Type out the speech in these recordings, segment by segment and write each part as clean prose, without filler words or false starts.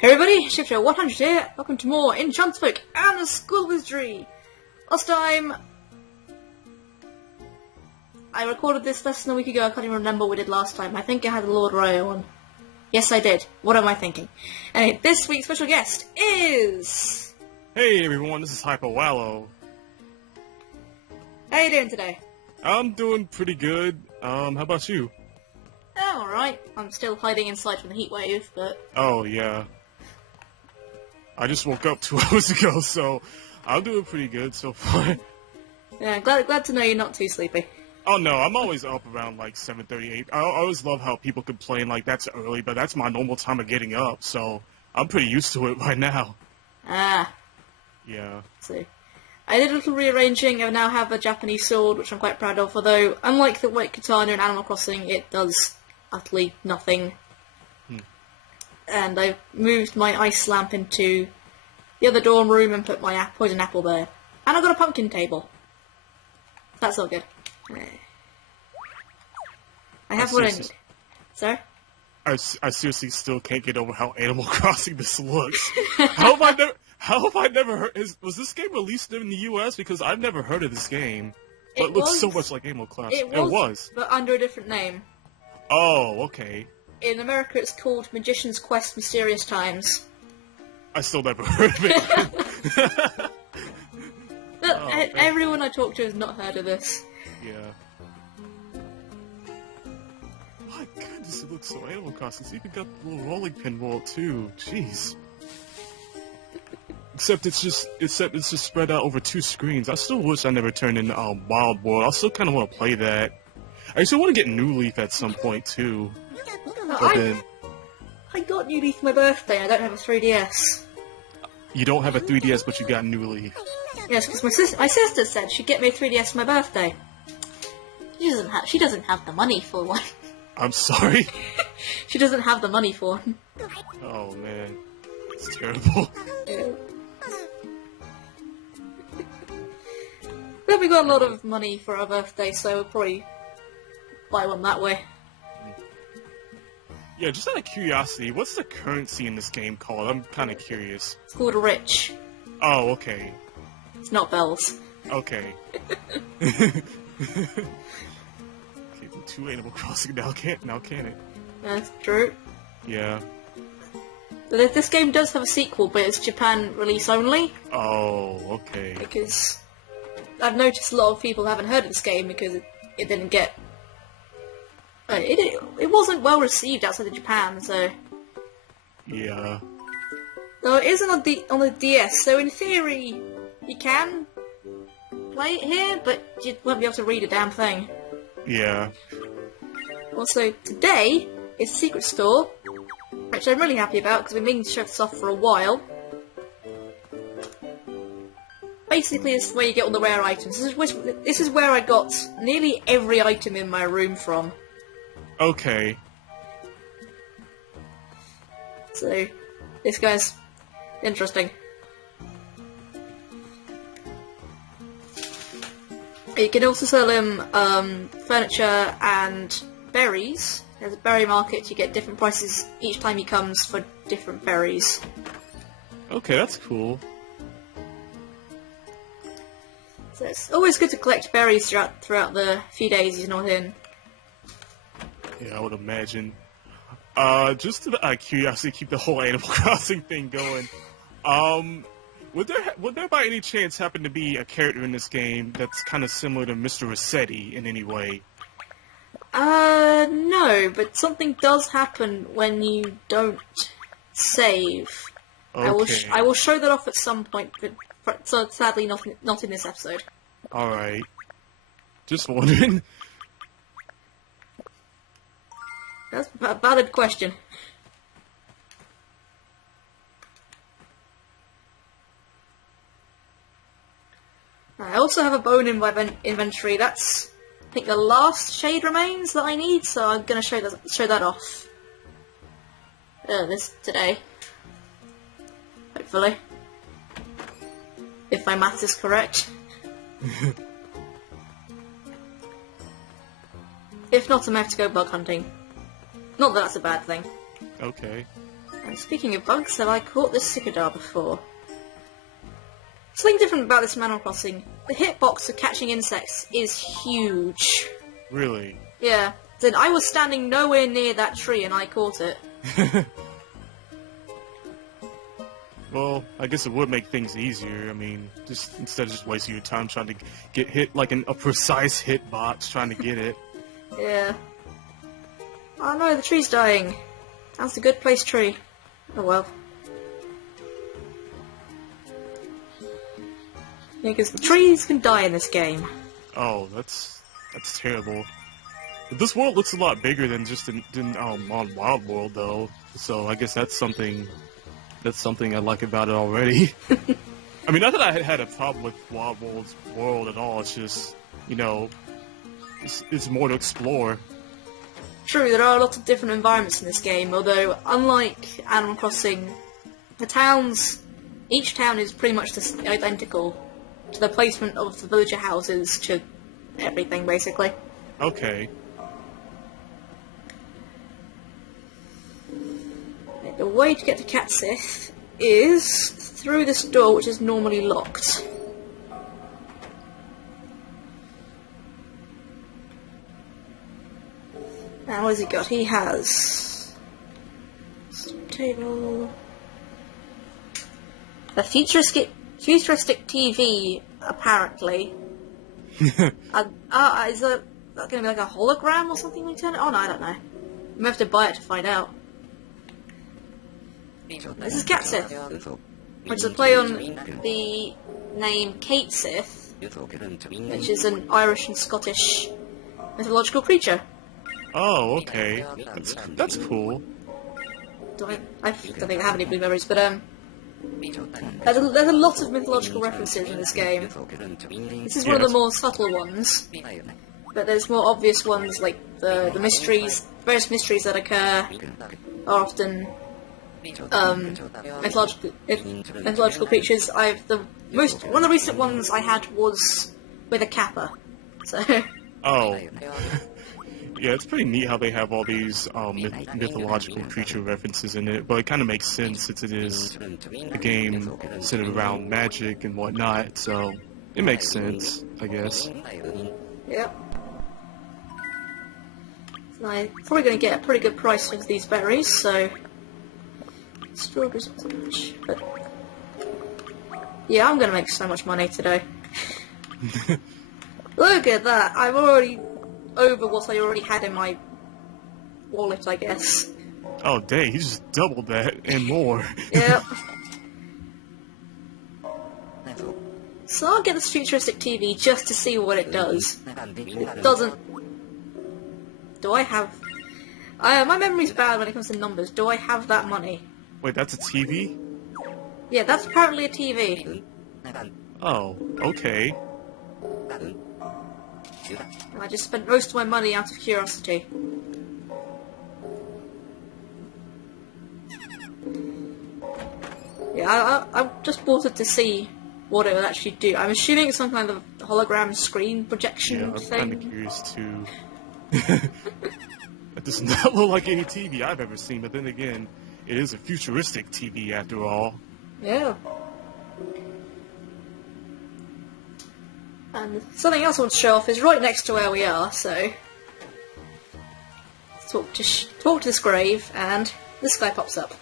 Hey everybody, Shifter 100 here. Welcome to more Enchanted and the School Wizardry. Last time I recorded this less than a week ago. I can't even remember what we did last time. I think I had the Lord Ryo on. Yes, I did. What am I thinking? Anyway, this week's special guest is... Hey everyone, this is Hypoallo. How you doing today? I'm doing pretty good. How about you? Oh, alright. I'm still hiding inside from the heat wave, but... Oh, yeah. I just woke up 2 hours ago, so I'm doing pretty good so far. Yeah, glad to know you're not too sleepy. Oh no, I'm always up around like 7:38. I always love how people complain like that's early, but that's my normal time of getting up, so I'm pretty used to it by now. Ah. Yeah. So, I did a little rearranging. I now have a Japanese sword, which I'm quite proud of, although, unlike the white katana in Animal Crossing, it does utterly nothing. And I've moved my ice lamp into the other dorm room and put my poison apple there. And I've got a pumpkin table. That's all good. I have what I need. Sir? I seriously still can't get over how Animal Crossing this looks. How have I never heard? Was this game released in the U.S.? Because I've never heard of this game. But it looks so much like Animal Crossing. It was, but under a different name. Oh, okay. In America, it's called Magician's Quest Mysterious Times. I still never heard of it. Look, everyone I talk to has not heard of this. Yeah. My goodness, it looks so Animal Crossing. It's even got the little rolling pin wall too. Jeez. Except it's just spread out over 2 screens. I still wish I never turned into Wild World. I still kind of want to play that. I still want to get New Leaf at some point too. But then I got New Leaf for my birthday. I don't have a 3DS. You don't have a 3DS, but you got New Leaf. Yes, because my sister said she'd get me a 3DS for my birthday. She doesn't have the money for one. I'm sorry. She doesn't have the money for one. Oh man, it's terrible. Yeah. But we got a lot of money for our birthday, so we'll probably buy one that way. Yeah, just out of curiosity, what's the currency in this game called? I'm kind of curious. It's called Rich. Oh, okay. It's not bells. Okay. Okay, 2 Animal Crossing now can it? That's true. Yeah. But this game does have a sequel, but it's Japan release only. Oh, okay. Because I've noticed a lot of people haven't heard of this game because it didn't get... It wasn't well received outside of Japan, so... Yeah. Though it isn't on the DS, so in theory you can play it here, but you won't be able to read a damn thing. Yeah. Also, today is Secret Store, which I'm really happy about because we've been meaning to show this off for a while. Basically, this is where you get all the rare items. This is where I got nearly every item in my room from. Okay. So, this guy's interesting. You can also sell him furniture and berries. There's a berry market, you get different prices each time he comes for different berries. Okay, that's cool. So it's always good to collect berries throughout the few days he's not in. Yeah, I would imagine. Just to the curiosity, keep the whole Animal Crossing thing going. Would there by any chance happen to be a character in this game that's kind of similar to Mr. Rossetti in any way? No, but something does happen when you don't save. Okay. I will show that off at some point, but so sadly not in this episode. Alright. Just wondering. That's a valid question. I also have a bone in my inventory. That's, I think, the last shade remains that I need, so I'm gonna show that off. This today. Hopefully. If my math is correct. If not, I may have to go bug hunting. Not that that's a bad thing. Okay. And speaking of bugs, have I caught this cicadar before? Something different about this Animal Crossing. The hitbox for catching insects is huge. Really? Yeah. Then I was standing nowhere near that tree and I caught it. Well, I guess it would make things easier. I mean, just instead of just wasting your time trying to get hit like a precise hitbox trying to get it. Yeah. Oh no, the tree's dying. That's a good place tree. Oh well. Yeah, because the trees can die in this game. Oh, that's terrible. But this world looks a lot bigger than just on Wild World, though. So I guess that's something I like about it already. I mean, not that I had a problem with Wild World's world at all. It's just, you know, it's more to explore. True, there are lots of different environments in this game, although unlike Animal Crossing, each town is pretty much identical to the placement of the villager houses, to everything, basically. Okay. The way to get to Catsith is through this door, which is normally locked. Now, what has he got? He has table, a futuristic TV, apparently. Is that going to be like a hologram or something when you turn it on? I don't know. We have to buy it to find out. This is Catsith, which is a play on the name Kate Sith, which is an Irish and Scottish mythological creature. Oh, okay. That's cool. I don't think I have any blue memories, but there's a lot of mythological references in this game. This is one of the more subtle ones, but there's more obvious ones, like the mysteries, various mysteries that occur are often mythological creatures. One of the recent ones I had was with a kappa. So. Oh. Yeah, it's pretty neat how they have all these mythological creature references in it, but it kind of makes sense since it is a game centered around magic and whatnot, so it makes sense, I guess. Yep. I'm probably going to get a pretty good price for these berries, so strawberries not so much, but yeah, I'm going to make so much money today. Look at that! I'm already over what I already had in my wallet, I guess. Oh dang, you just doubled that and more. Yep. So I'll get this futuristic TV just to see what it does. It doesn't... Do I have... my memory's bad when it comes to numbers. Do I have that money? Wait, that's a TV? Yeah, that's apparently a TV. Oh, okay. I just spent most of my money out of curiosity. Yeah, I just bought it to see what it would actually do. I'm assuming it's some kind of hologram screen projection thing. Yeah, I'm kind of curious too. It does not look like any TV I've ever seen, but then again, it is a futuristic TV after all. Yeah. And something else I want to show off is right next to where we are, so... Talk to this grave, and this guy pops up.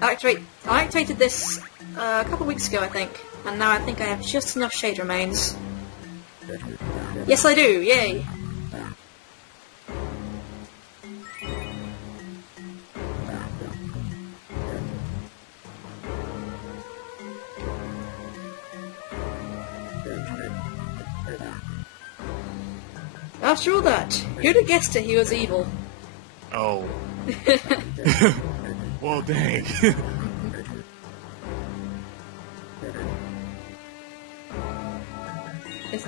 I activated this a couple of weeks ago, I think, and now I think I have just enough shade remains. Yes, I do! Yay! After all that, who'd have guessed it he was evil? Oh. Well, dang.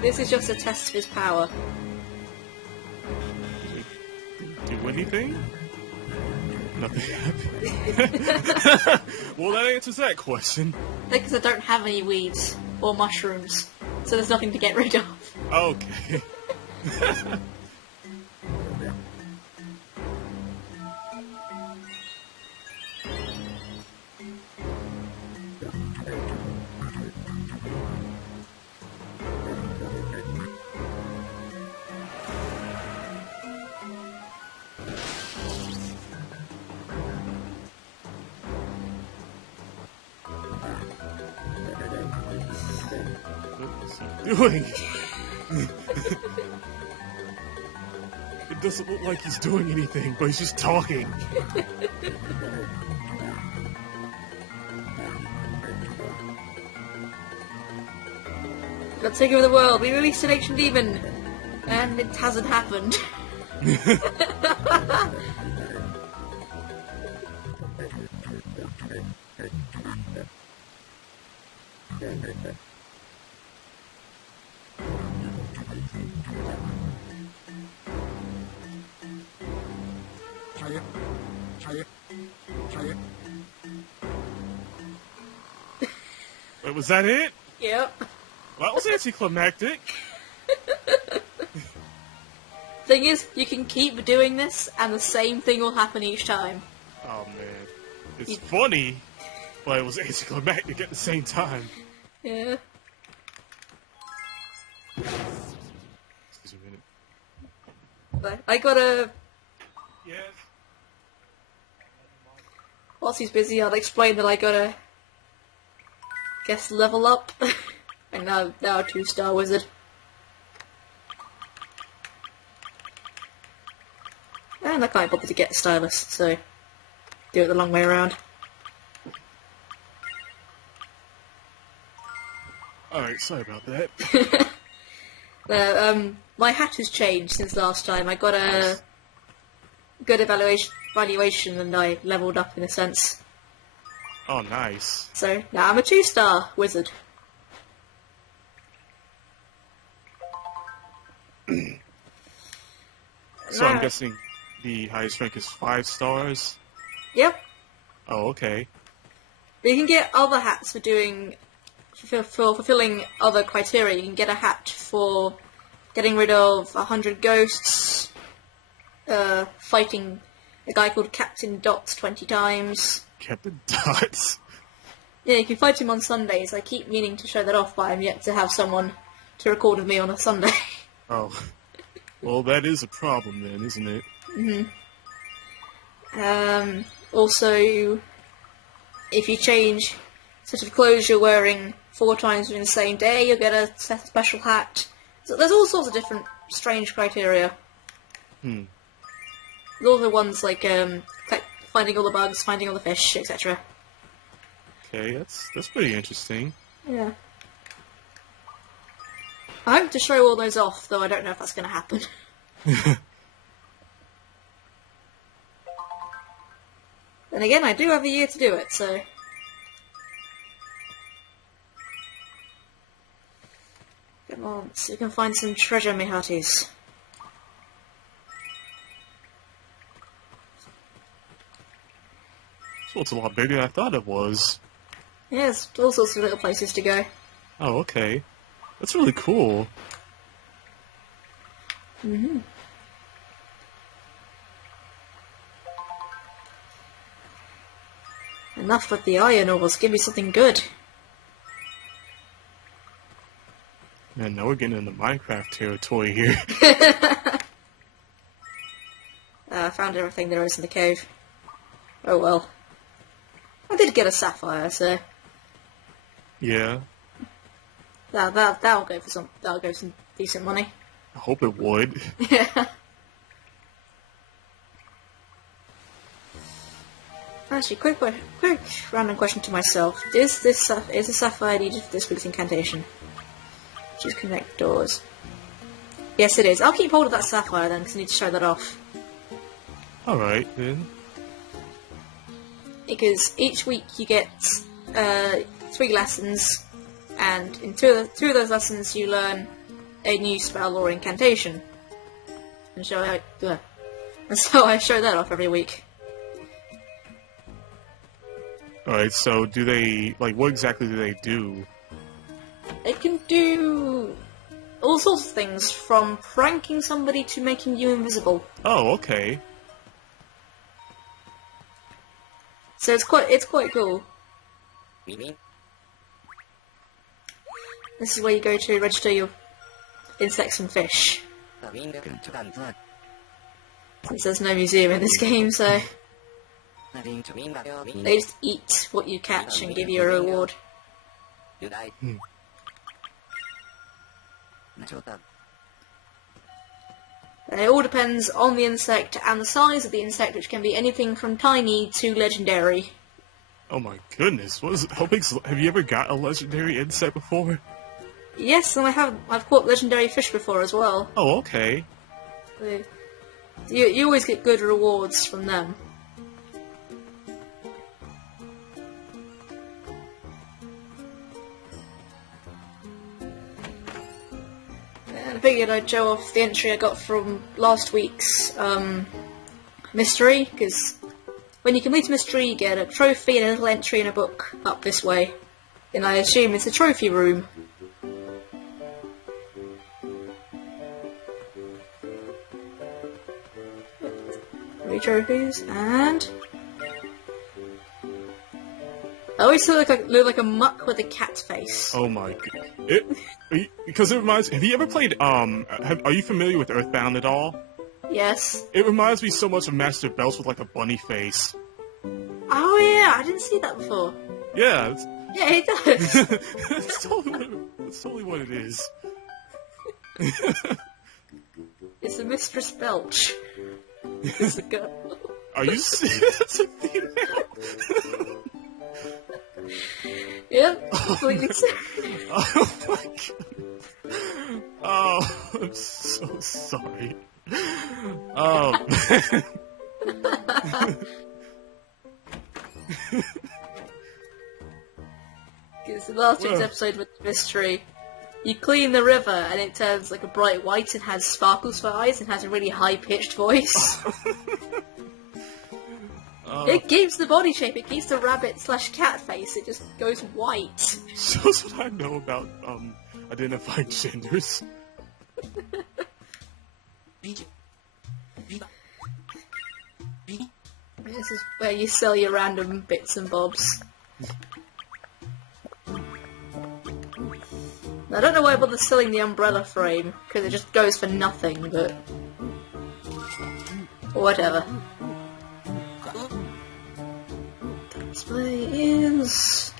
This is just a test of his power. Do anything? Nothing happened. Well, that answers that question. Because I don't have any weeds or mushrooms, so there's nothing to get rid of. Okay. doing? It doesn't look like he's doing anything, but he's just talking. Got to take over the world. We released an ancient demon, and it hasn't happened. Wait, was that it? Yep. Well, that was anticlimactic. Thing is, you can keep doing this, and the same thing will happen each time. Oh man, it's funny, but it was anticlimactic at the same time. Yeah. Excuse me a minute. But I gotta... Yes. Whilst he's busy, I'll explain that I gotta... guess level up. I'm now a 2-star wizard. And I can't bother to get a stylus, so do it the long way around. Alright, sorry about that. My hat has changed since last time. I got a good valuation and I leveled up in a sense. Oh, nice. So now I'm a 2-star wizard. So I'm guessing the highest rank is 5 stars? Yep. Oh, okay. But you can get other hats for fulfilling other criteria. You can get a hat for getting rid of 100 ghosts, fighting a guy called Captain Dots 20 times. Captain Dots? Yeah, you can fight him on Sundays. I keep meaning to show that off, but I'm yet to have someone to record with me on a Sunday. Oh. Well, that is a problem then, isn't it? Mm-hmm. Also, if you change set of clothes you're wearing 4 times within the same day, you'll get a special hat. So there's all sorts of different strange criteria. There's all the ones like finding all the bugs, finding all the fish, etc. Okay, that's pretty interesting. Yeah. I hope to show all those off, though I don't know if that's going to happen. Then again, I do have a year to do it, so... Come on, so we can find some treasure, me hearties. So it's a lot bigger than I thought it was. Yeah, there's all sorts of little places to go. Oh, okay. That's really cool. Mm-hmm. Enough with the Aya novels, give me something good. Man, now we're getting into Minecraft territory here. I found everything there is in the cave. Oh well. I did get a sapphire, so... Yeah. That'll go for some decent money. I hope it would. Yeah. Actually, quick random question to myself: is a sapphire needed for this week's incantation? Just connect doors. Yes, it is. I'll keep hold of that sapphire then, because I need to show that off. All right then. Because each week you get 3 lessons, and in two of those lessons you learn a new spell or incantation. And so I show that off every week. Alright, so do they, like, what exactly do they do? It can do all sorts of things, from pranking somebody to making you invisible. Oh, okay. So it's quite cool. This is where you go to register your insects and fish. Since there's no museum in this game, so they just eat what you catch and give you a reward. And it all depends on the insect and the size of the insect, which can be anything from tiny to legendary. Oh my goodness, what is it? How big's, have you ever got a legendary insect before? Yes, and I've caught legendary fish before as well. Oh, okay. You always get good rewards from them. And I figured I'd show off the entry I got from last week's mystery, because when you complete a mystery you get a trophy and a little entry in a book up this way. And I assume it's a trophy room. 3 trophies, and I always look like a muck with a cat face. Oh my god. Because it reminds. Have you ever played? Are you familiar with Earthbound at all? Yes. It reminds me so much of Master Belts with like a bunny face. Oh yeah, I didn't see that before. Yeah. Yeah, it does. That's totally what it is. It's a Mistress Belch. It's a girl. Are you serious? That's a female? Yep, completely serious. Oh my god. Oh, I'm so sorry. Oh man. It's the last week's episode with the mystery. You clean the river and it turns like a bright white and has sparkles for eyes and has a really high-pitched voice. It keeps the body shape, it keeps the rabbit/cat face, it just goes white. Shows what I know about identifying genders. This is where you sell your random bits and bobs. I don't know why I bother selling the umbrella frame, because it just goes for nothing, but whatever. Display is...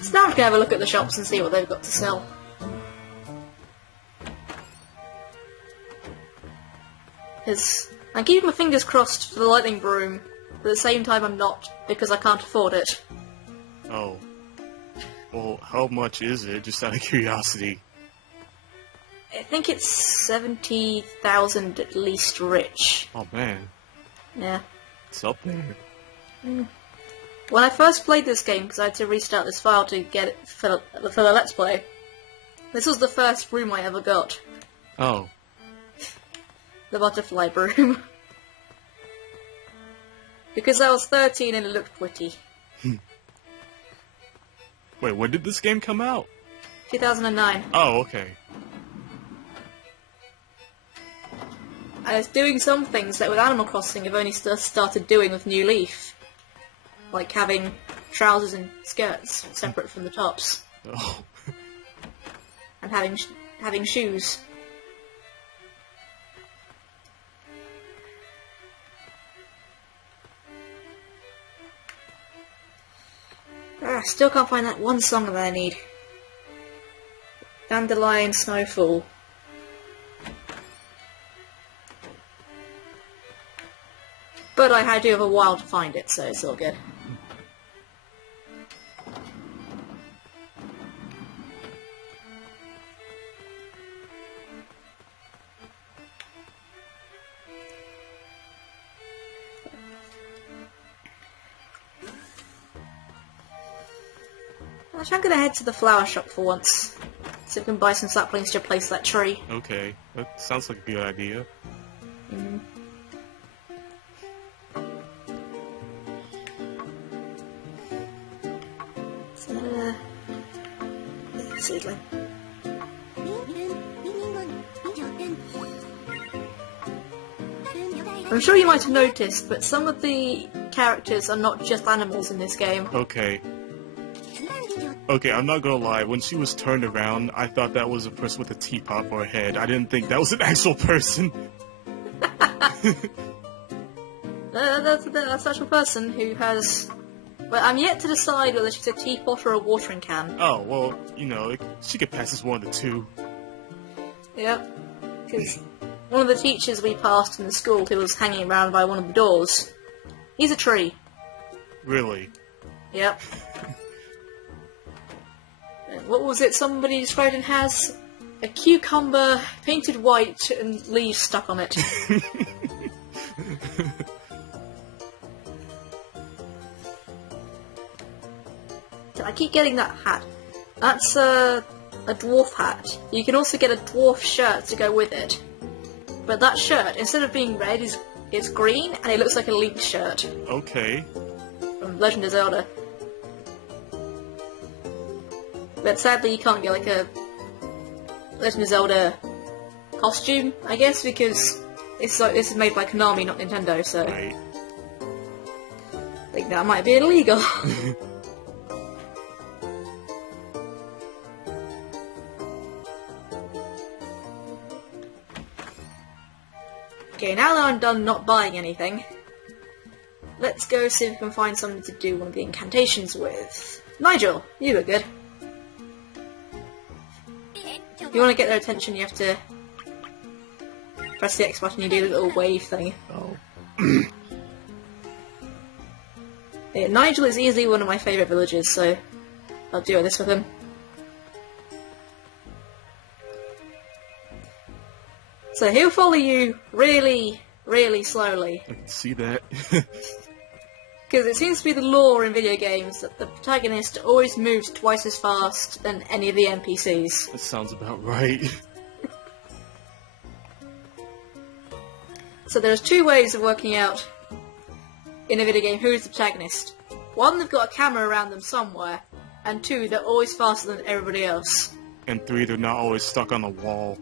So now I'm gonna have a look at the shops and see what they've got to sell. Because I'm keeping my fingers crossed for the lightning broom, but at the same time I'm not, because I can't afford it. Oh. Well, how much is it, just out of curiosity? I think it's 70,000 at least rich. Oh man. Yeah. It's up there. When I first played this game, because I had to restart this file to get it for the Let's Play, this was the first broom I ever got. Oh. The butterfly broom. Because I was 13 and it looked pretty. Wait, when did this game come out? 2009. Oh, okay. I was doing some things that with Animal Crossing I've only just started doing with New Leaf. Like having trousers and skirts separate from the tops. Oh. And having shoes. I still can't find that one song that I need. Dandelion Snowfall. But I do have a while to find it, so it's all good. Actually, I'm gonna head to the flower shop for once. So we can buy some saplings to replace that tree. Okay, that sounds like a good idea. Seedling. I'm sure you might have noticed, but some of the characters are not just animals in this game. Okay. Okay, I'm not gonna lie, when she was turned around, I thought that was a person with a teapot for a head. I didn't think that was an actual person. That's an actual person who has Well, I'm yet to decide whether she's a teapot or a watering can. Oh, well, you know, she could pass as one of the two. Yep. Because one of the teachers we passed in the school who was hanging around by one of the doors, he's a tree. Really? Yep. What was it somebody described it as? A cucumber painted white and leaves stuck on it. I keep getting that hat. That's a dwarf hat. You can also get a dwarf shirt to go with it. But that shirt, instead of being red, is green, and it looks like a Link shirt. Okay. From Legend of Zelda. But sadly you can't get like a Legend of Zelda costume, I guess, because this is made by Konami, not Nintendo, so Right. I think that might be illegal. Okay, now that I'm done not buying anything, let's go see if we can find something to do one of the incantations with. Nigel, you look good. If you want to get their attention, you have to press the X button, you do the little wave thing. Oh. Yeah, Nigel is easily one of my favourite villagers, so I'll do this with him. So he'll follow you really, really slowly. I can see that. Because it seems to be the law in video games that the protagonist always moves twice as fast than any of the NPCs. That sounds about right. So there's two ways of working out in a video game who's the protagonist. One, they've got a camera around them somewhere, and two, they're always faster than everybody else. And 3, they're not always stuck on the wall.